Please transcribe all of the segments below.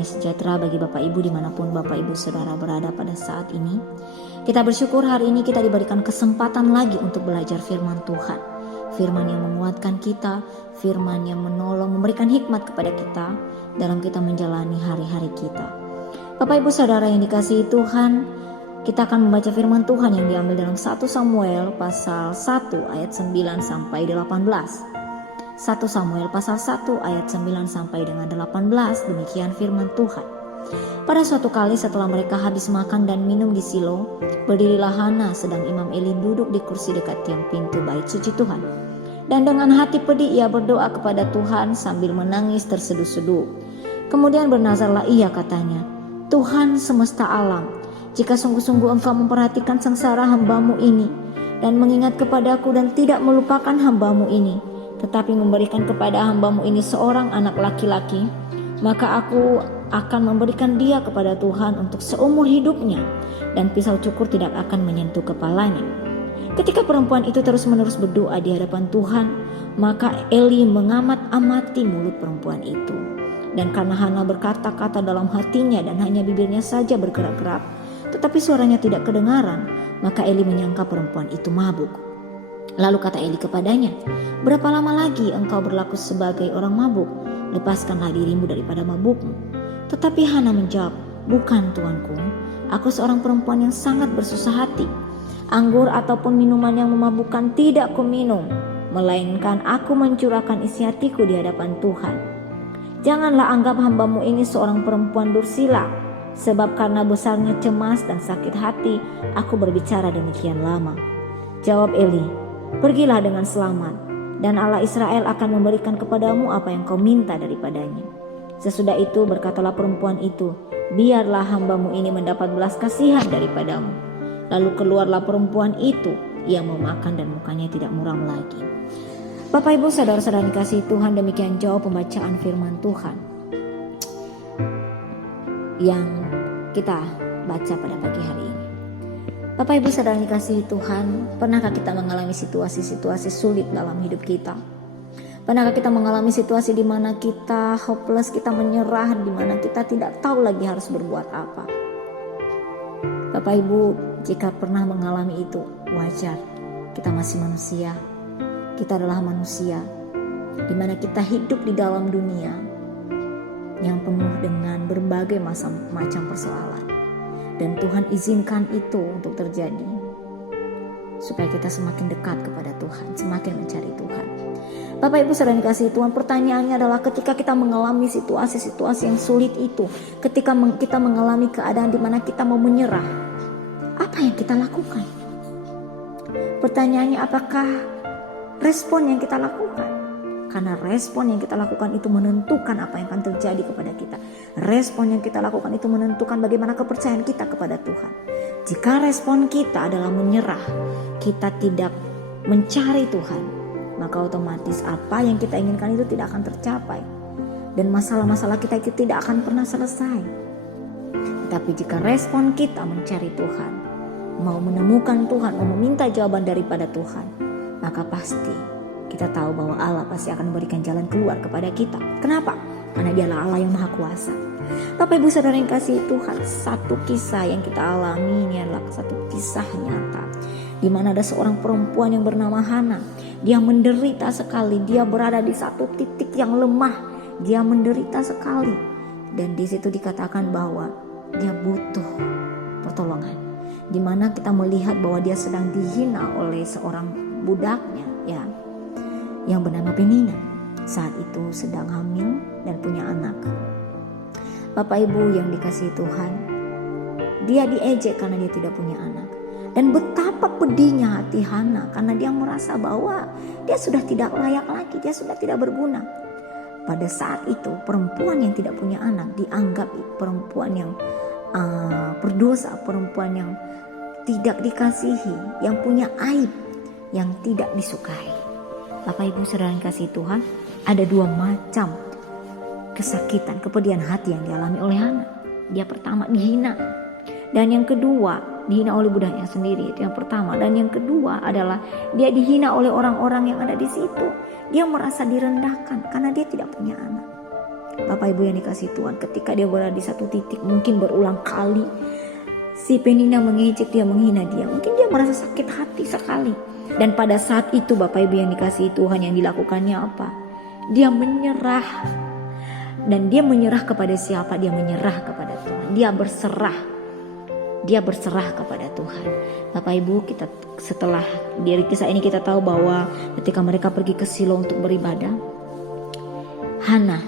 damai sejahtera bagi Bapak Ibu dimanapun Bapak Ibu Saudara berada pada saat ini. Kita bersyukur hari ini kita diberikan kesempatan lagi untuk belajar firman Tuhan. Firman yang menguatkan kita, firman yang menolong, memberikan hikmat kepada kita dalam kita menjalani hari-hari kita. Bapak Ibu Saudara yang dikasihi Tuhan, kita akan membaca firman Tuhan yang diambil dalam 1 Samuel pasal 1 ayat 9 sampai 18. 1 Samuel pasal 1 ayat 9 sampai dengan 18, demikian firman Tuhan. Pada suatu kali setelah mereka habis makan dan minum di Silo, berdirilah Hana sedang Imam Eli duduk di kursi dekat tiang pintu bait suci Tuhan. Dan dengan hati pedih ia berdoa kepada Tuhan sambil menangis terseduh-seduh. Kemudian bernazarlah ia, katanya, Tuhan semesta alam, jika sungguh-sungguh engkau memperhatikan sengsara hamba-Mu ini dan mengingat kepadaku dan tidak melupakan hamba-Mu ini, tetapi memberikan kepada hamba-Mu ini seorang anak laki-laki, maka aku akan memberikan dia kepada Tuhan untuk seumur hidupnya, dan pisau cukur tidak akan menyentuh kepalanya. Ketika perempuan itu terus-menerus berdoa di hadapan Tuhan, maka Eli mengamat-amati mulut perempuan itu. Dan karena Hana berkata-kata dalam hatinya dan hanya bibirnya saja bergerak-gerak, tetapi suaranya tidak kedengaran, maka Eli menyangka perempuan itu mabuk. Lalu kata Eli kepadanya, berapa lama lagi engkau berlaku sebagai orang mabuk? Lepaskanlah dirimu daripada mabukmu. Tetapi Hana menjawab, bukan tuanku, aku seorang perempuan yang sangat bersusah hati. Anggur ataupun minuman yang memabukkan tidak kuminum, melainkan aku mencurahkan isi hatiku di hadapan Tuhan. Janganlah anggap hamba-Mu ini seorang perempuan dursila, sebab karena besarnya cemas dan sakit hati, aku berbicara demikian lama. Jawab Eli, pergilah dengan selamat, dan Allah Israel akan memberikan kepadamu apa yang kau minta daripadanya. Sesudah itu berkatalah perempuan itu, biarlah hamba-Mu ini mendapat belas kasihan daripadamu. Lalu keluarlah perempuan itu, ia mau makan dan mukanya tidak muram lagi. Bapak Ibu saudara-saudara dikasihi Tuhan, demikian jauh pembacaan firman Tuhan yang kita baca pada pagi hari ini. Bapak Ibu saudara dikasihi Tuhan, pernahkah kita mengalami situasi-situasi sulit dalam hidup kita? Pernahkah kita mengalami situasi di mana kita hopeless, kita menyerah, di mana kita tidak tahu lagi harus berbuat apa? Bapak Ibu, jika pernah mengalami itu, wajar. Kita masih manusia. Kita adalah manusia, di mana kita hidup di dalam dunia yang penuh dengan berbagai macam persoalan. Dan Tuhan izinkan itu untuk terjadi supaya kita semakin dekat kepada Tuhan, semakin mencari Tuhan. Bapak Ibu saudara dikasihi Tuhan, pertanyaannya adalah ketika kita mengalami situasi-situasi yang sulit itu, ketika kita mengalami keadaan di mana kita mau menyerah, apa yang kita lakukan? Pertanyaannya, apakah respon yang kita lakukan? Karena respon yang kita lakukan itu menentukan apa yang akan terjadi kepada kita. Respon yang kita lakukan itu menentukan bagaimana kepercayaan kita kepada Tuhan. Jika respon kita adalah menyerah, kita tidak mencari Tuhan, maka otomatis apa yang kita inginkan itu tidak akan tercapai. Dan masalah-masalah kita itu tidak akan pernah selesai. Tapi jika respon kita mencari Tuhan, mau menemukan Tuhan, mau meminta jawaban daripada Tuhan, maka pasti kita tahu bahwa Allah pasti akan memberikan jalan keluar kepada kita. Kenapa? Karena Dialah Allah yang Maha Kuasa. Bapak Ibu saudara yang kasih Tuhan, satu kisah yang kita alami ini adalah satu kisah nyata, di mana ada seorang perempuan yang bernama Hana. Dia menderita sekali, dia berada di satu titik yang lemah, dia menderita sekali, dan di situ dikatakan bahwa dia butuh pertolongan. Di mana kita melihat bahwa dia sedang dihina oleh seorang budaknya, ya, yang bernama Penina. Saat itu sedang hamil dan punya anak. Bapak Ibu yang dikasihi Tuhan, dia diejek karena dia tidak punya anak. Dan betapa pedihnya hati Hana karena dia merasa bahwa dia sudah tidak layak lagi, dia sudah tidak berguna. Pada saat itu perempuan yang tidak punya anak dianggap perempuan yang berdosa, perempuan yang tidak dikasihi, yang punya aib, yang tidak disukai. Bapak Ibu saudara yang kasih Tuhan, ada dua macam kesakitan, kepedihan hati yang dialami oleh Hana. Dia pertama dihina, dan yang kedua dihina oleh budaknya sendiri, itu yang pertama. Dan yang kedua adalah dia dihina oleh orang-orang yang ada di situ. Dia merasa direndahkan karena dia tidak punya anak. Bapak Ibu yang dikasihi Tuhan, ketika dia berada di satu titik, mungkin berulang kali si Penina mengejek dia, menghina dia, mungkin dia merasa sakit hati sekali. Dan pada saat itu Bapak Ibu yang dikasihi Tuhan, yang dilakukannya apa? Dia menyerah. Dan dia menyerah kepada siapa? Dia menyerah kepada Tuhan. Dia berserah. Dia berserah kepada Tuhan. Bapak Ibu, kita setelah dari kisah ini kita tahu bahwa ketika mereka pergi ke Silo untuk beribadah, Hana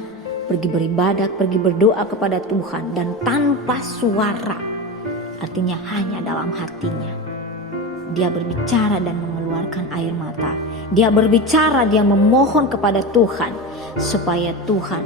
pergi beribadah, pergi berdoa kepada Tuhan, dan tanpa suara, artinya hanya dalam hatinya, dia berbicara dan mengeluarkan air mata. Dia berbicara, dia memohon kepada Tuhan supaya Tuhan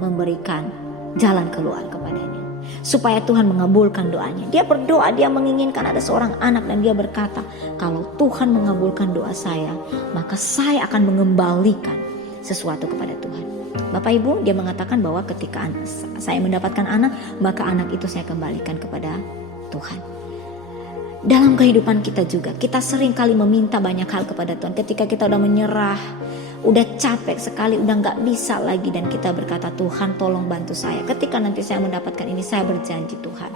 memberikan jalan keluar kepadanya, supaya Tuhan mengabulkan doanya. Dia berdoa, dia menginginkan ada seorang anak, dan dia berkata, kalau Tuhan mengabulkan doa saya, maka saya akan mengembalikan sesuatu kepada Tuhan. Bapak Ibu, dia mengatakan bahwa ketika saya mendapatkan anak, maka anak itu saya kembalikan kepada Tuhan. Dalam kehidupan kita juga, kita sering kali meminta banyak hal kepada Tuhan. Ketika kita udah menyerah, udah capek sekali, udah gak bisa lagi, dan kita berkata, Tuhan tolong bantu saya. Ketika nanti saya mendapatkan ini, saya berjanji Tuhan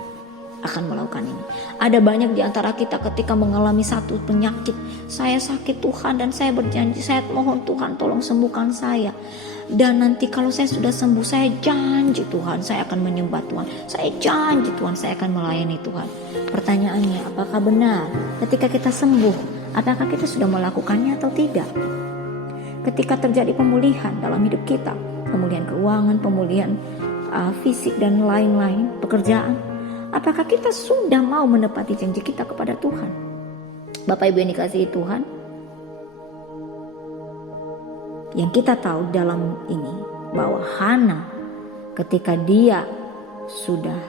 akan melakukan ini. Ada banyak di antara kita ketika mengalami satu penyakit, saya sakit Tuhan, dan saya berjanji, saya mohon Tuhan tolong sembuhkan saya. Dan nanti kalau saya sudah sembuh, saya janji Tuhan saya akan menyembah Tuhan. Saya janji Tuhan saya akan melayani Tuhan. Pertanyaannya, apakah benar ketika kita sembuh, apakah kita sudah melakukannya atau tidak? Ketika terjadi pemulihan dalam hidup kita, pemulihan keuangan, pemulihan fisik dan lain-lain, pekerjaan, apakah kita sudah mau menepati janji kita kepada Tuhan? Bapak Ibu yang dikasihi Tuhan, yang kita tahu dalam ini bahwa Hana ketika dia sudah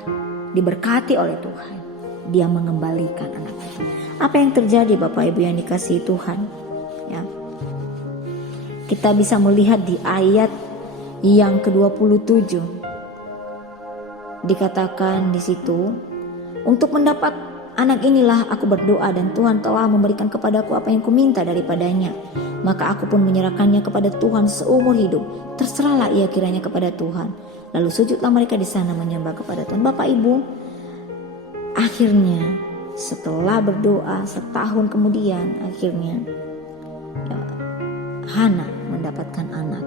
diberkati oleh Tuhan, dia mengembalikan anak itu. Apa yang terjadi Bapak Ibu yang dikasihi Tuhan? Ya. Kita bisa melihat di ayat yang ke-27. Dikatakan di situ, untuk mendapat anak inilah aku berdoa, dan Tuhan telah memberikan kepadaku apa yang kuminta daripadanya. Maka aku pun menyerahkannya kepada Tuhan seumur hidup. Terserahlah ia kiranya kepada Tuhan. Lalu sujudlah mereka di sana menyembah kepada Tuhan. Bapak Ibu, akhirnya setelah berdoa setahun kemudian, akhirnya Hana mendapatkan anak.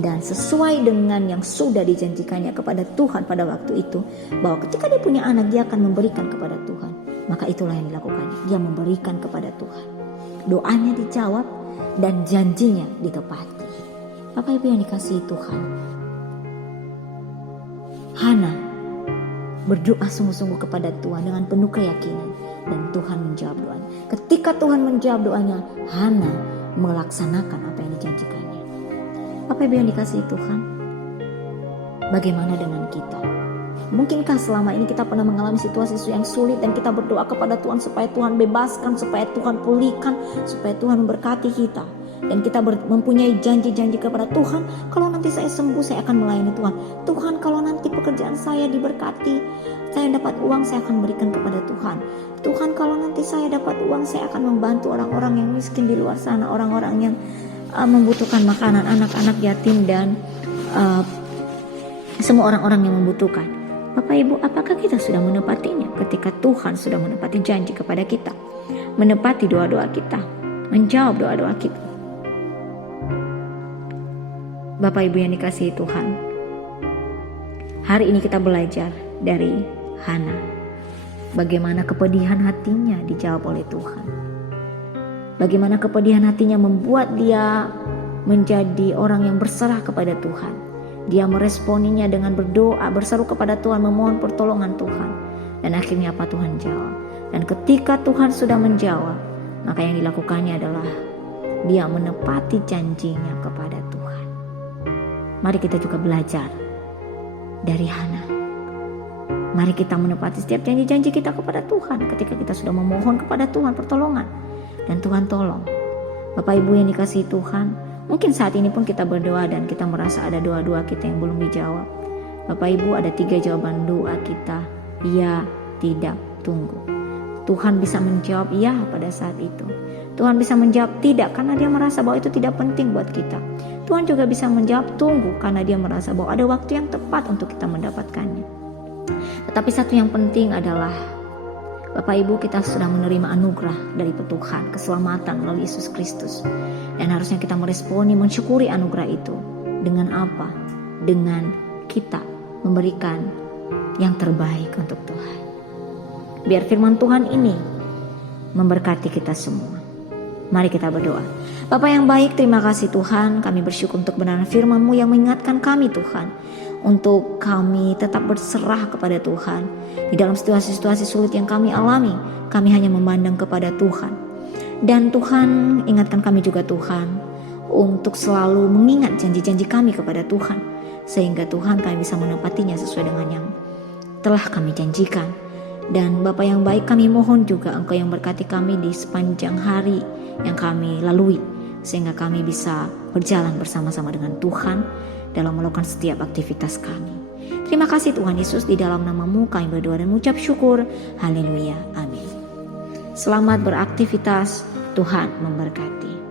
Dan sesuai dengan yang sudah dijanjikannya kepada Tuhan pada waktu itu, bahwa ketika dia punya anak, dia akan memberikan kepada Tuhan. Maka itulah yang dilakukannya. Dia memberikan kepada Tuhan. Doanya dijawab dan janjinya ditepati. Bapak Ibu yang dikasihi Tuhan, Hana berdoa sungguh-sungguh kepada Tuhan dengan penuh keyakinan, dan Tuhan menjawab doanya. Ketika Tuhan menjawab doanya, Hana melaksanakan apa yang dijanjikannya. Bapak Ibu yang dikasihi Tuhan, bagaimana dengan kita? Mungkinkah selama ini kita pernah mengalami situasi yang sulit, dan kita berdoa kepada Tuhan supaya Tuhan bebaskan, supaya Tuhan pulihkan, supaya Tuhan memberkati kita. Dan kita mempunyai janji-janji kepada Tuhan, kalau nanti saya sembuh saya akan melayani Tuhan. Tuhan, kalau nanti pekerjaan saya diberkati, saya dapat uang, saya akan berikan kepada Tuhan. Tuhan, kalau nanti saya dapat uang, saya akan membantu orang-orang yang miskin di luar sana, orang-orang yang membutuhkan makanan, anak-anak yatim, dan semua orang-orang yang membutuhkan. Bapak Ibu, apakah kita sudah menepatinya ketika Tuhan sudah menepati janji kepada kita, menepati doa-doa kita, menjawab doa-doa kita? Bapak Ibu yang dikasihi Tuhan, hari ini kita belajar dari Hana, bagaimana kepedihan hatinya dijawab oleh Tuhan. Bagaimana kepedihan hatinya membuat dia menjadi orang yang berserah kepada Tuhan. Dia meresponinya dengan berdoa, berseru kepada Tuhan, memohon pertolongan Tuhan. Dan akhirnya apa? Tuhan jawab. Dan ketika Tuhan sudah menjawab, maka yang dilakukannya adalah dia menepati janjinya kepada Tuhan. Mari kita juga belajar dari Hana. Mari kita menepati setiap janji-janji kita kepada Tuhan ketika kita sudah memohon kepada Tuhan pertolongan. Dan Tuhan tolong. Bapak Ibu yang dikasihi Tuhan, mungkin saat ini pun kita berdoa dan kita merasa ada doa-doa kita yang belum dijawab. Bapak Ibu, ada 3 jawaban doa kita. Ya, tidak, tunggu. Tuhan bisa menjawab iya pada saat itu. Tuhan bisa menjawab tidak karena dia merasa bahwa itu tidak penting buat kita. Tuhan juga bisa menjawab tunggu karena dia merasa bahwa ada waktu yang tepat untuk kita mendapatkannya. Tetapi satu yang penting adalah Bapak Ibu, kita sudah menerima anugerah dari Tuhan, keselamatan melalui Yesus Kristus. Dan harusnya kita meresponi, mensyukuri anugerah itu. Dengan apa? Dengan kita memberikan yang terbaik untuk Tuhan. Biar firman Tuhan ini memberkati kita semua. Mari kita berdoa. Bapa yang baik, terima kasih Tuhan. Kami bersyukur untuk kebenaran firman-Mu yang mengingatkan kami Tuhan, untuk kami tetap berserah kepada Tuhan. Di dalam situasi-situasi sulit yang kami alami, kami hanya memandang kepada Tuhan. Dan Tuhan, ingatkan kami juga Tuhan, untuk selalu mengingat janji-janji kami kepada Tuhan, sehingga Tuhan kami bisa menepatinya sesuai dengan yang telah kami janjikan. Dan Bapa yang baik, kami mohon juga Engkau yang berkati kami di sepanjang hari yang kami lalui, sehingga kami bisa berjalan bersama-sama dengan Tuhan dalam melakukan setiap aktivitas kami. Terima kasih Tuhan Yesus, di dalam nama-Mu kami berdoa dan mengucap syukur. Haleluya, amin. Selamat beraktivitas, Tuhan memberkati.